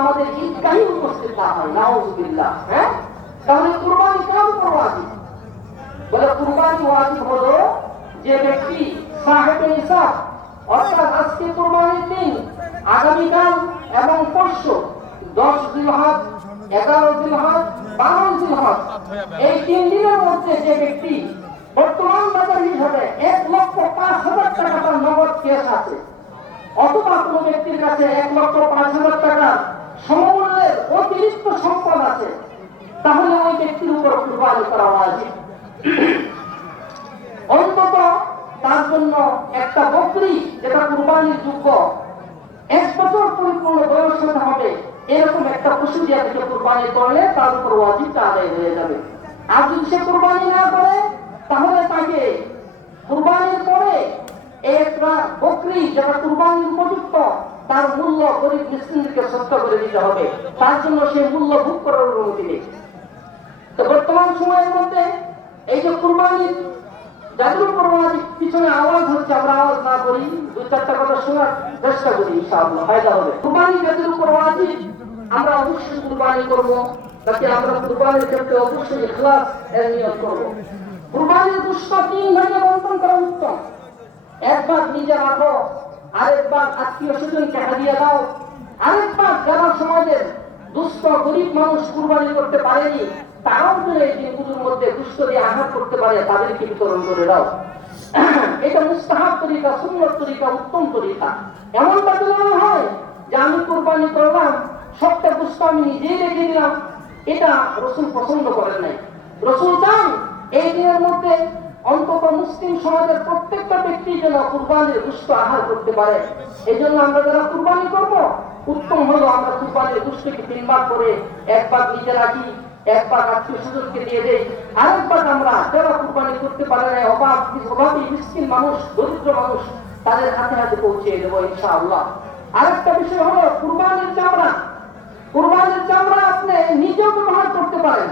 আমাদের ঈদগাহে উপস্থিত না হয়, নাউযুবিল্লাহ। হ্যাঁ, তাহলে কুরবানি কেন উপর ওয়াজিব? বলে কুরবানি ওয়াজিব হলো যে ব্যক্তি সাহেবে নিসাব, অর্থাৎ আজকে কুরবানির দিন, আগামীকাল এবং পরশু 10 জিলহজ, 11 জিলহজ, 12 জিলহজ, এই 3 দিনের মধ্যে যে ব্যক্তি বর্তমান বাজার হিসাবে 1,05,000 টাকা তার নগদ ক্যাশ আছে, অথবা কোন ব্যক্তির কাছে 1,05,000 টাকা সমমূল্যের অতিরিক্ত সম্পদ আছে, তাহলে ওই ব্যক্তির উপর কুরবানি করা ওয়াজিব। অন্তত তার জন্য একটা বকরি যেটা কুরবানির যোগ্য, 1 বছর পরিপূর্ণ বয়স হতে হবে, এরকম একটা পশু দিয়ে থেকে কুরবানি করলে তার উপর ওয়াজিবটা আদায় হয়ে যাবে। আর যদি সে কুরবানি না করে, তাহলে তাকে কুরবানির পরে একটা বকরি যেটা কুরবানির উপযুক্ত, তার মূল্য গরিব মিসকিনদেরকে সদকা করে দিতে হবে। তার জন্য সেই মূল্য ভোগ করার অনুমতি নেই। তো বর্তমান সময়ের মধ্যে এই যে কুরবানির যাদের উপর ওয়াজিব, পিছনে আওয়াজ হচ্ছে, আমরা আওয়াজ না করি, 2-4টা কথা শোনার চেষ্টা করি, ইনশাআল্লাহ ফায়দা হবে। কুরবানি যাদের উপর ওয়াজিব, আমরা অবশ্যই কুরবানি করব, তাকে আমরা কুরবানির ক্ষেত্রে অবশ্যই ইখলাস এর নিয়ত করব। কুরবানির গোশত 3 ভাগে বন্টন করা উত্তম। 1 ভাগ নিজে রাখো, আরেক ভাগ আত্মীয় স্বজনকে হাদিয়া দাও, আরেক ভাগ যারা সমাজের দুস্থ গরিব মানুষ কুরবানি করতে পারেনি, তারাও যদি এই দিনগুলোর মধ্যে দুস্থ দিয়ে আঘাত করতে পারে, তাদেরকে বিতরণ করে দাও। এটা মুস্তাহাব তরিকা, সুন্নত তরিকা, উত্তম তরিকা। এমনটা যদি হয় যে আমি কুরবানি করলাম, সবটা গোশত আমি নিজেই রেখে দিলাম, এটা রাসূল পছন্দ করেন নাই। রাসূল চান এই দিনের মধ্যে অন্তত মুসলিম সমাজের প্রত্যেকটা ব্যক্তি যেন কুরবানির গোশত আহার করতে পারে। এই জন্য আমরা যারা কুরবানি করব, উত্তম হলো আমরা কুরবানির গোশতকে 3 ভাগ করে 1 ভাগ নিজে রাখি, 1 ভাগ আত্মীয় স্বজনকে দিয়ে দেই, আরেক ভাগ আমরা যারা কুরবানি করতে পারে না, অভাবী মিসকিন মানুষ, দরিদ্র মানুষ, তাদের হাতে হাতে পৌঁছে দেবো ইনশাআল্লাহ। আরেকটা বিষয় হলো কুরবানির চামড়া। কুরবানির চামড়া আপনি নিজেও ব্যবহার করতে পারেন।